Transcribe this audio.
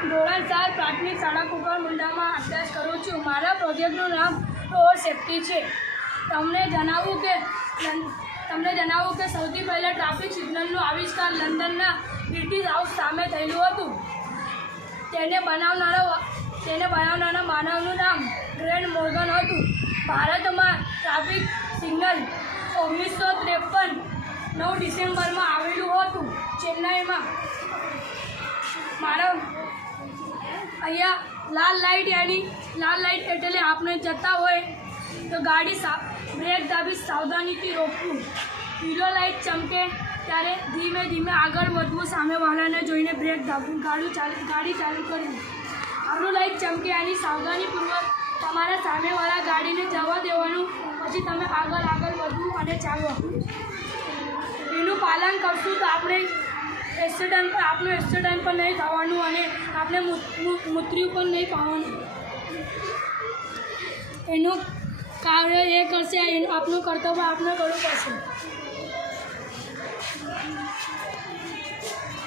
ધોરણ 7 પ્રાથમિક શાળા કુકર મુંડામાં અભ્યાસ કરું છું. મારા પ્રોજેક્ટનું નામ રોડ સેફ્ટી છે. તમને જણાવું કે સૌથી પહેલાં ટ્રાફિક સિગ્નલનો આવિષ્કાર લંડનના બ્રિટિશ હાઉસ સામે થયેલું હતું. તેને બનાવનારા માનવનું નામ ગ્રેટ મોર્ગન હતું. ભારતમાં ટ્રાફિક સિગ્નલ 1953 9 ડિસેમ્બરમાં આવેલું હતું. ચેન્નાઈમાં અહીંયા લાલ લાઇટ એટલે આપણે જતા હોય તો ગાડી બ્રેક દાબી સાવધાનીથી રોકવું. લીલો લાઇટ ચમકે ત્યારે ધીમે ધીમે આગળ વધવું. સામેવાળાને જોઈને બ્રેક દાબવું. ગાડી ચાલુ કરવી. આનું લાઇટ ચમકે એની સાવધાનીપૂર્વક તમારા સામેવાળા ગાડીને જવા દેવાનું. પછી તમે આગળ વધવું અને ચાલવું. એનું પાલન કરશું તો આપણું એક્સિડન્ટ પણ નહીં થવાનું અને આપણે મૃત્યુ પણ નહીં પાવાનું. એનું કાર્ય એ કરશે, આપણું કર્તવ્ય આપણે કરવું પડશે.